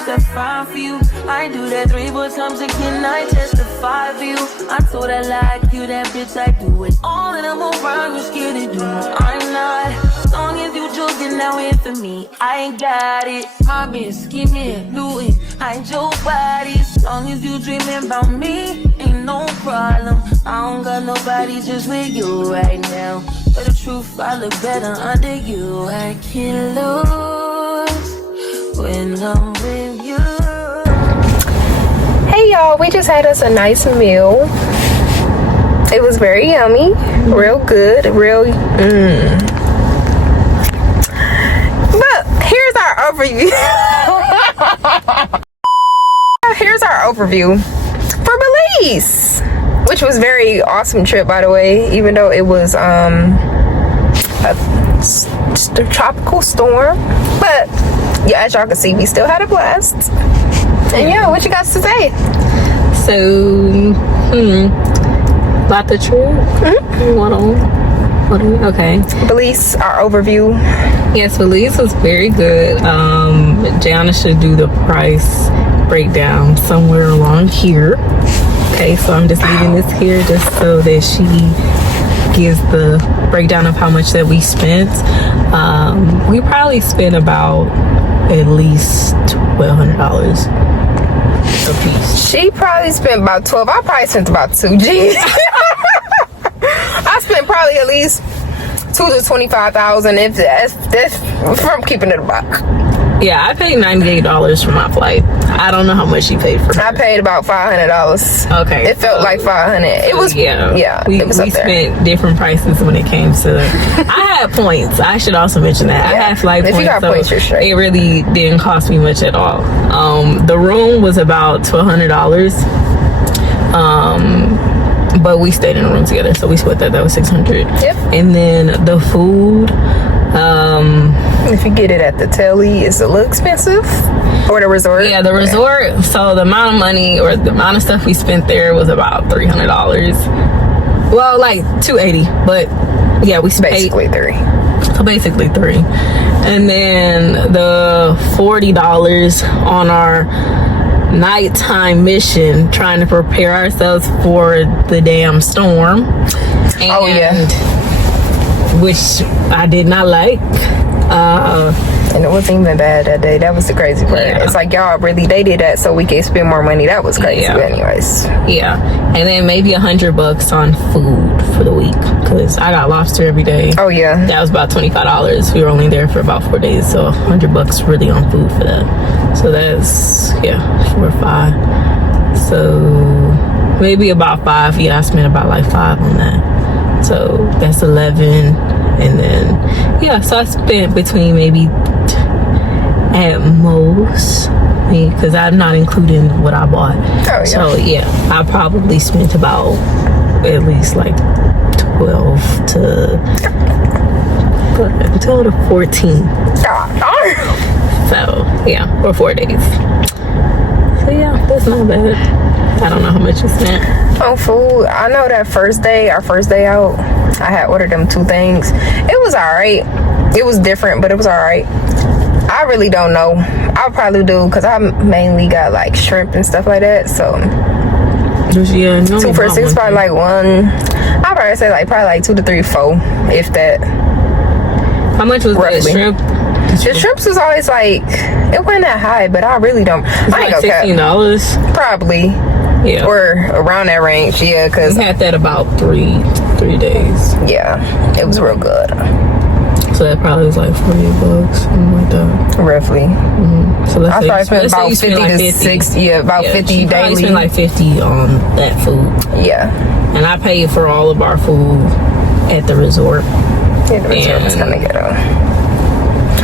step fine for you. I do that 3-4 times again, I testify for you. I told her like you, that bitch, I do it all and I'm around, you're scared to do. I'm not, as long as you joking now in for me, I ain't got it. My bitch, skimming, looting, hide your body. As long as you dreaming about me, ain't no problem. I don't got nobody just with you right now. But the truth, I look better under you. I can't lose when I'm with you. Hey y'all, we just had us a nice meal. It was very yummy, real good, real But here's our overview. Here's our overview for Belize, which was very awesome trip, by the way, even though it was a tropical storm. But yeah, as y'all can see, we still had a blast. And yeah, what you got to say? So, about the trip? Okay. Belize, our overview. Yes, Belize was very good. Jana should do the price breakdown somewhere along here. Okay, so I'm just leaving this here just so that she gives the breakdown of how much that we spent. We probably spent about at least $1,200 a piece. She probably spent about 12. I probably spent about 2 G's. I spent probably at least 2 to 25,000 if that's from keeping it a buck. Yeah, I paid $98 for my flight. I don't know how much she paid for her. I paid about $500. Okay. It felt like 500. It was we it was up there. spent different prices when it came to I had points. I should also mention that. Yeah. I had flight If points. you got points, you're straight. It really didn't cost me much at all. The room was about $1,200. But we stayed in a room together, so we split that. That was $600. Yep. And then the food, if you get it at the telly, it's a little expensive. Or the resort. yeah, the resort. So the amount of money or the amount of stuff we spent there was about $300. Well, like $280, but yeah, we spent Basically 3. So basically 3. And then the $40 on our nighttime mission, trying to prepare ourselves for the damn storm. And, Oh yeah. which I did not like. And it wasn't even bad that day. That was the crazy part. Yeah. It's like, y'all really, they did that so we could spend more money. That was crazy. Yeah. But anyways. Yeah, and then maybe $100 on food for the week because I got lobster every day. Oh yeah. That was about $25. We were only there for about 4 days, so $100 really on food for that. So that's 4 or 5. So maybe about 5. Yeah, I spent about like 5 on that. So that's 11, and then so I spent between maybe at most, because I'm not including what I bought. Oh yeah. So yeah, I probably spent about at least like 12 to 14. God darn. So yeah, for 4 days. So yeah, that's not bad. I don't know how much you spent. On food, I know that our first day out, I had ordered them 2 things. It was alright. It was different, but it was alright. I really don't know. I'll probably do, because I mainly got like shrimp and stuff like that. So 2 for $6, probably like 1. I'll probably say like probably like 2 to 3, 4, if that. How much was Roughly. that shrimp? The shrimps was always like, it wasn't that high, but I really don't. It's I ain't like gonna cap. $16. Probably. Yeah. Or around that range, yeah, because We had that about 3 days. yeah, it was real good. So that probably was like $40, something like that. Roughly. So let's I say, probably spent let's say about you 50 like to 50. 60, about 50 she probably daily. spent like 50 on that food. Yeah. And I paid for all of our food at the resort. Yeah, the resort was kind of ghetto.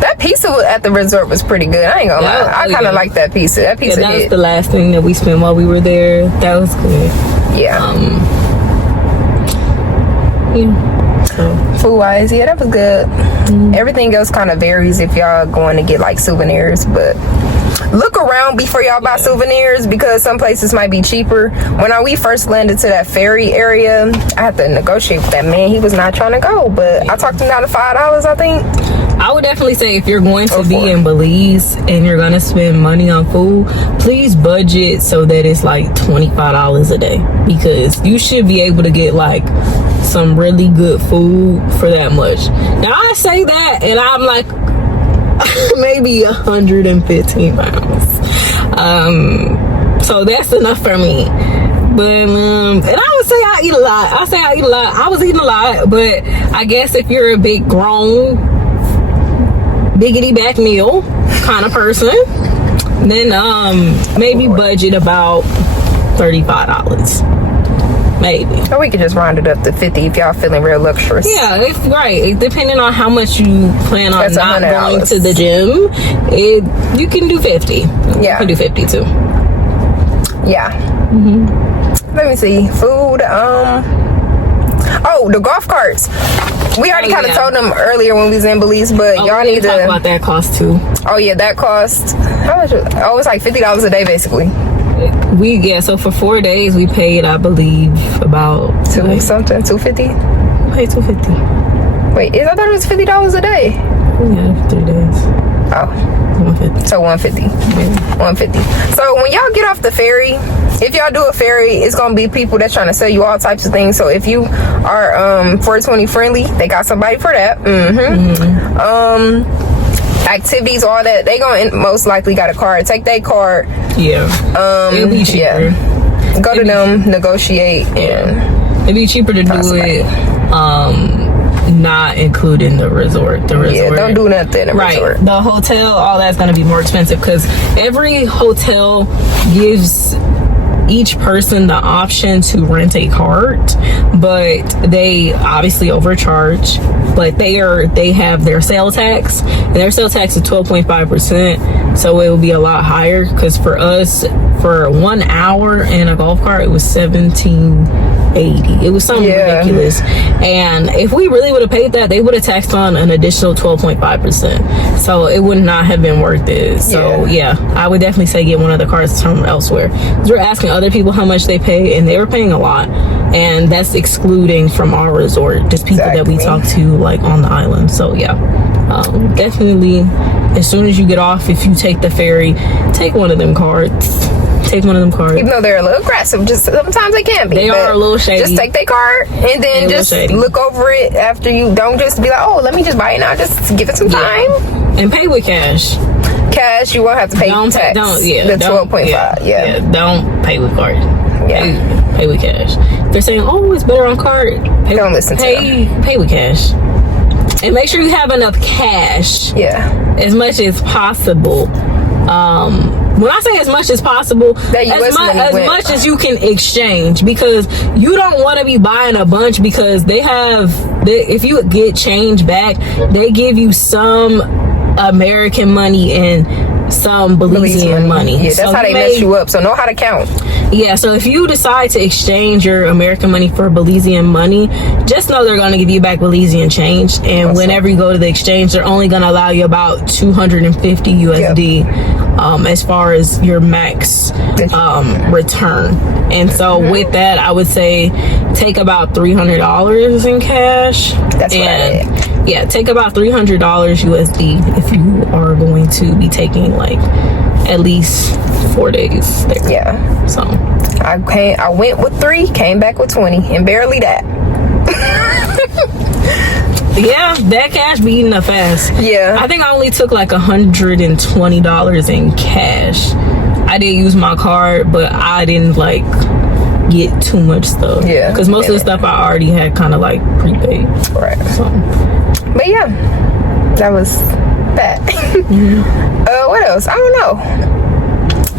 That pizza at the resort was pretty good. I ain't gonna lie. I kind of like that pizza. That pizza that was hit. the last thing that we spent while we were there. That was good. Yeah. So Food wise, yeah, that was good. Everything else kind of varies if y'all going to get like souvenirs, but look around before y'all buy souvenirs because some places might be cheaper. When we first landed to that ferry area, I had to negotiate with that man. He was not trying to go, but I talked him down to $5, I think. I would definitely say if you're going to be in Belize and you're going to spend money on food, please budget so that it's like $25 a day, because you should be able to get like some really good food for that much. Now I say that and I'm like maybe 115 pounds. So that's enough for me. But and I would say I eat a lot. I was eating a lot, but I guess if you're a big grown biggity back meal kind of person, then maybe budget about $35. Maybe. Or we could just round it up to 50 if y'all feeling real luxurious. Yeah, right. Depending on how much you plan on not going to the gym, you can do 50. Yeah. You can do 50 too. Yeah. Let me see. Food. Oh, the golf carts. We already kind of told them earlier when we was in Belize, but y'all need to talk about that cost too. Oh yeah, that cost. How much? Oh, it's like $50 a day basically. So for 4 days we paid, I believe, about $250. Paid $250. Wait, I thought it was $50 a day. Yeah, for 3 days. Oh, 150. So 150. Yeah. 150. So when y'all get off the ferry, if y'all do a ferry, it's gonna be people that's trying to sell you all types of things. So if you are 420 friendly, they got somebody for that. Activities, all that, they gonna most likely got a card. Take their card. Yeah. It'll be cheaper. Yeah. Go to them, negotiate, and it'd be cheaper to do it. Not including the resort. Yeah, don't do nothing in the resort. The hotel, all that's gonna be more expensive because every hotel gives each person the option to rent a cart, but they obviously overcharge. But they have their sale tax, and their sale tax is 12.5%, so it will be a lot higher. Because for us, for 1 hour in a golf cart, it was $17.80. It was something ridiculous. And if we really would have paid that, they would have taxed on an additional 12.5%. So it would not have been worth it. So yeah, I would definitely say get one of the carts from elsewhere. Because we're asking other people how much they pay, and they were paying a lot. And that's excluding from our resort, just people that we talk to like on the island. So yeah, definitely as soon as you get off, if you take the ferry, take one of them carts. Even though they're a little aggressive, just sometimes they can be. They are a little shady. Just take their card and then just look over it after you. Don't just be like, oh, let me just buy it now. Just give it some time. And pay with cash. Cash, you won't have to pay tax. The 12.5. Yeah. Don't pay with card. Yeah. Pay with cash. They're saying, oh, it's better on card. Don't listen to them. Pay with cash. And make sure you have enough cash. Yeah. As much as possible. When I say as much as possible, as much as you can exchange, because you don't want to be buying a bunch, because if you get change back, they give you some American money and some Belizean money. Yeah, that's how they mess you up. So know how to count. Yeah, so if you decide to exchange your American money for Belizean money, just know they're going to give you back Belizean change. And whenever you go to the exchange, they're only going to allow you about 250 USD as far as your max return. And so with that, I would say take about $300 in cash. That's right. Yeah, take about $300 USD if you are going to be taking like at least 4 days there. Yeah. So I went with 3, came back with 20, and barely that. Yeah, that cash be eating up fast. Yeah. I think I only took like $120 in cash. I did use my card, but I didn't like get too much stuff. Yeah. Because most of the stuff I already had kind of like prepaid. Right. So. But yeah, that was that. What else? I don't know.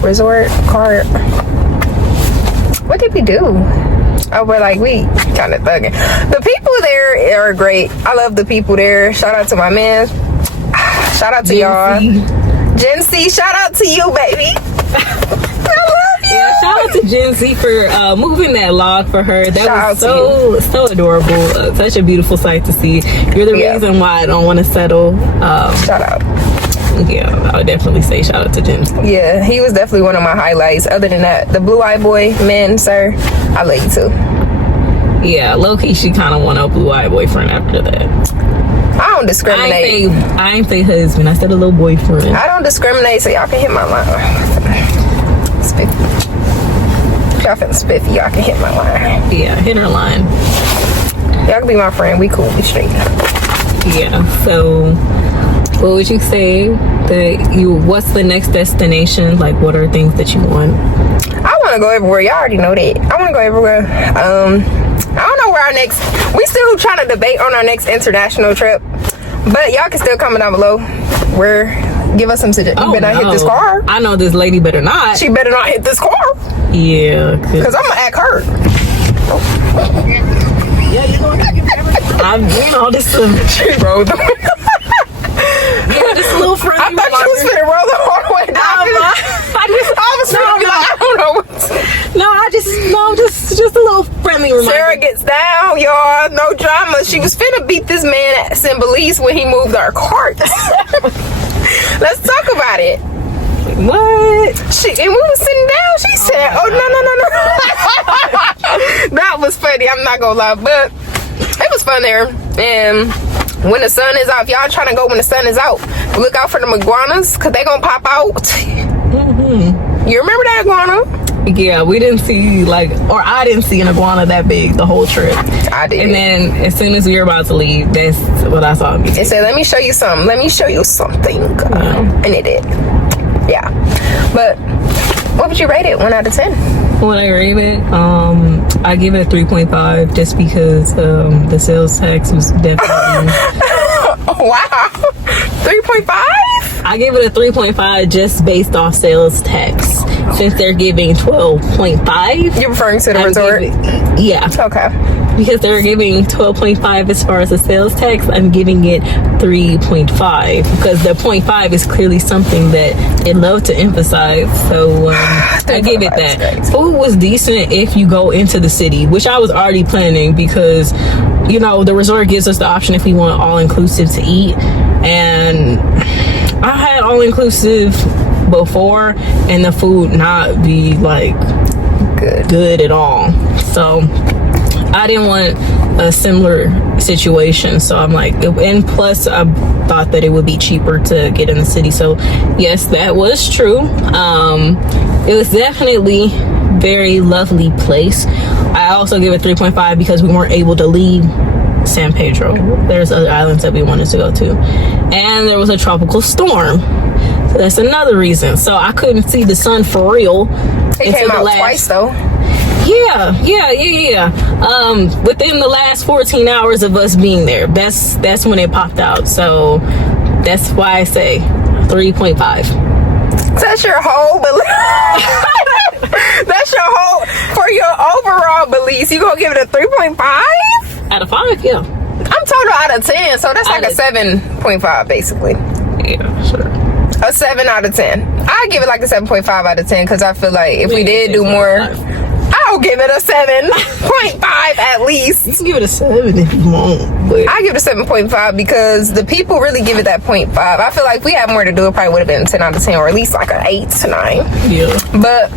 Resort card. What did we do? Oh, we kind of thugging. The people there are great. I love the people there. Shout out to my man. Shout out to y'all. Gen C, shout out to you, baby. I love you. Yeah, shout out to Gen C for moving that log for her. That was so adorable. Such a beautiful sight to see. You're the reason why I don't want to settle. Shout out. Yeah, I would definitely say shout out to Jim. Yeah, he was definitely one of my highlights. Other than that, the blue-eyed boy, man, sir, I love you too. Yeah, low-key, she kind of want a blue-eyed boyfriend after that. I don't discriminate. I ain't say husband. I said a little boyfriend. I don't discriminate, so y'all can hit my line. Spiffy. If y'all feeling spiffy, y'all can hit my line. Yeah, hit her line. Y'all can be my friend. We cool. We straight. Yeah. So, what would you say that what's the next destination? Like, what are things that you want? I want to go everywhere. Y'all already know that. I want to go everywhere. I don't know where our next. We still trying to debate on our next international trip, but y'all can still comment down below. Give us some suggestions. You better not hit this car. I know this lady better not. She better not hit this car. Yeah, cause I'm gonna act hurt. Yeah, you know I'm doing all this stuff. She rolled the window. Yeah, just a little friendly. I thought you was finna roll the whole way down. Just a little friendly reminder. Sarah gets down, y'all. No drama. She was finna beat this man in Belize when he moved our cart. Let's talk about it. What? And we was sitting down. She said, "Oh no." That was funny. I'm not gonna lie, but it was fun there. And when the sun is out, if y'all trying to go when the sun is out, look out for the iguanas because they gonna pop out. Mm-hmm. You remember that iguana? Yeah, we didn't see I didn't see an iguana that big the whole trip. I did. And then as soon as we were about to leave, that's what I saw. It said, "Let me show you something. Let me show you something." And it did. Yeah. But what would you rate it? 1 out of 10? When I rate it, I give it a 3.5 just because the sales tax was definitely. Wow. 3.5? I gave it a 3.5 just based off sales tax. Since they're giving 12.5. You're referring to the resort? Yeah. Okay. Because they're giving 12.5 as far as the sales tax, I'm giving it 3.5 because the 0.5 is clearly something that they love to emphasize. So I gave it that. Food was decent if you go into the city, which I was already planning because, the resort gives us the option if we want all-inclusive to eat. And I had all-inclusive before and the food not be good at all. So I didn't want a similar situation, so I'm like, and plus I thought that it would be cheaper to get in the city. So yes, that was true. It was definitely very lovely place. I also give it 3.5 because we weren't able to leave San Pedro. There's other islands that we wanted to go to, and there was a tropical storm. So that's another reason. So I couldn't see the sun for real. It came out twice though. Yeah. Within the last 14 hours of us being there, that's when it popped out. So that's why I say 3.5. That's your whole That's your whole for your overall Belize. You gonna give it a 3.5? Out of 5, yeah. I'm total out of 10, so that's like a 7.5 basically. Yeah, sure. A 7 out of 10. I give it like a 7.5 out of 10 because I feel like if we did do more, I'll give it a 7.5 at least. You can give it a 7 if you want. But I give it a 7.5 because the people really give it that 0.5. I feel like if we had more to do, it probably would have been 10 out of 10 or at least like an 8 to 9. Yeah. But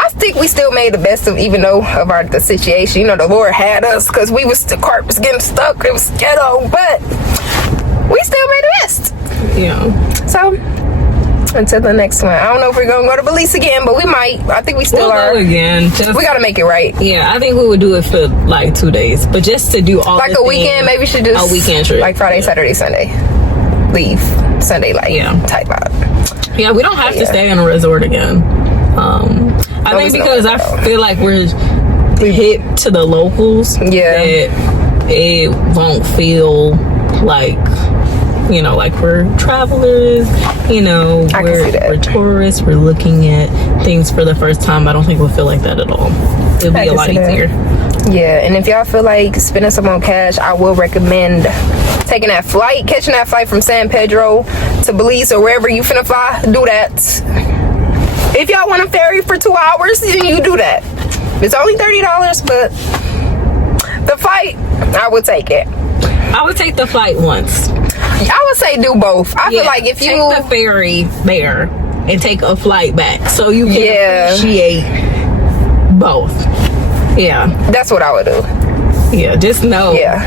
I think we still made the best of the situation. The Lord had us because the cart was getting stuck. It was ghetto, but we still made the best. Yeah. So until the next one, I don't know if we're gonna go to Belize again, but we might. I think we still are. Go again. We gotta make it right. Yeah, I think we would do it for like 2 days, but just to do all like a weekend. Maybe we should do a weekend trip, like Friday, Saturday, Sunday. Leave Sunday, type vibe. Yeah, we don't have to stay in a resort again. I think because I feel like we're hip to the locals. Yeah, that it won't feel like like we're travelers, we're tourists, we're looking at things for the first time. I don't think we'll feel like that at all. It'll be a lot easier. Yeah, and if y'all feel like spending some more cash, I will recommend catching that flight from San Pedro to Belize or wherever you finna fly. Do that. If y'all want a ferry for 2 hours, then you do that. It's only $30, but the flight, I would take it. I would take the flight once. I would say do both. I feel like if you take the ferry there and take a flight back, so you can appreciate both. Yeah, that's what I would do. Yeah, just know. Yeah.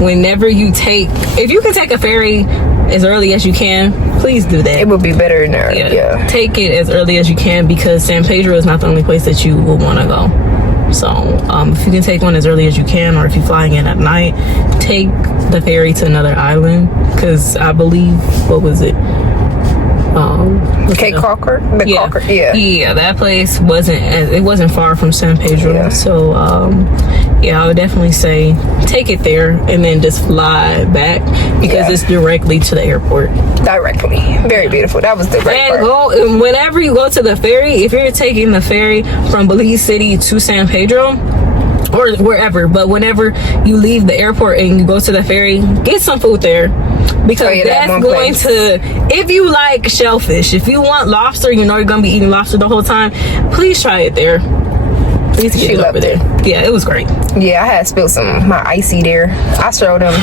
Whenever you take, if you can take a ferry as early as you can, please do that. It would be better in there. Yeah. Take it as early as you can, because San Pedro is not the only place that you will want to go. So if you can take one as early as you can, or if you're flying in at night, take the ferry to another island, because I believe, what was it? Cape Cocker? Cocker, Yeah, that place wasn't far from San Pedro. Yeah. So I would definitely say take it there and then just fly back, because it's directly to the airport. Directly. Very beautiful. That was the great part. And whenever you go to the ferry, if you're taking the ferry from Belize City to San Pedro, or wherever, but whenever you leave the airport and you go to the ferry, get some food there, because that's going to, if you like shellfish, if you want lobster, you know you're gonna be eating lobster the whole time, please try it there. Please get it over there. Yeah, it was great. Yeah, I had spilled my icy there. I showed him.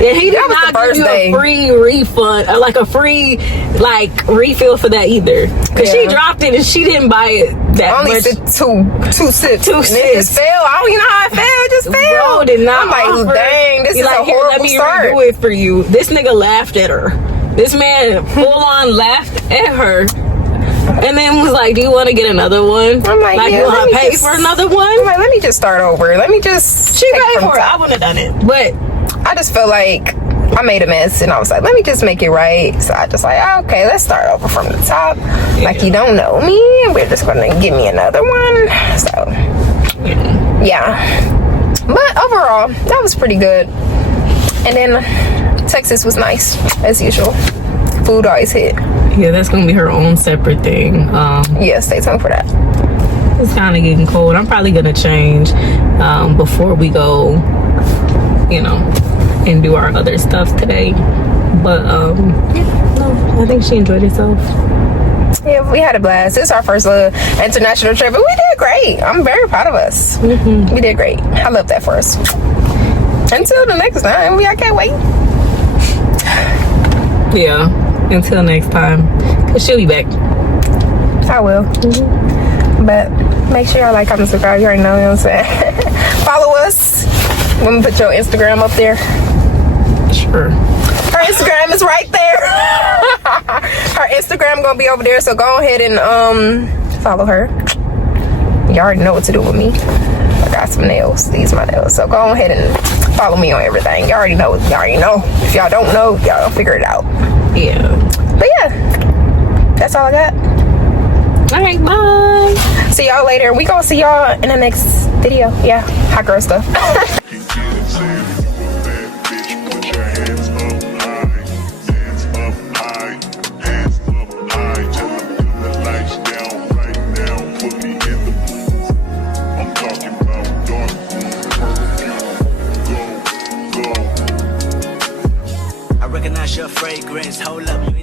Yeah, he did not give you a free refund, or like a free refill for that either. Cause she dropped it and she didn't buy it that much. Only two sips. It just fell. I don't even know how it fell. It just fell. Bro did not. I'm like, dang, this is a horrible start. Let me redo it for you. This nigga laughed at her. This man full on laughed at her. And then was like, do you want to get another one? I'm like, you want to pay for another one? I'm like, let me just start over. Let me just. She paid for it. I wouldn't have done it. But I just felt like I made a mess, and I was like, let me just make it right. So I just like, okay, let's start over from the top. Yeah. Like, you don't know me, we're just gonna give me another one. So yeah, but overall that was pretty good. And then Texas was nice as usual. Food always hit. Yeah, that's gonna be her own separate thing. Yeah, stay tuned for that. It's kind of getting cold. I'm probably gonna change before we go, and do our other stuff today. But I think she enjoyed herself. Yeah, we had a blast. It's our first international trip, but we did great. I'm very proud of us. We did great. I love that for us. Until the next time, I can't wait. Yeah, until next time, cause she'll be back. I will. But make sure y'all like, comment, subscribe. You already know what I'm saying. Follow us. Let me put your Instagram up there. Sure. Her Instagram is right there. Her Instagram gonna be over there, so go ahead and follow her. You already know what to do with me. I got some nails. These are my nails. So go ahead and follow me on everything. You already know. If y'all don't know, y'all figure it out. Yeah. But yeah, that's all I got. All right, bye. See y'all later. We gonna see y'all in the next video. Yeah, hot girl stuff. Recognize your fragrance. Hold up, you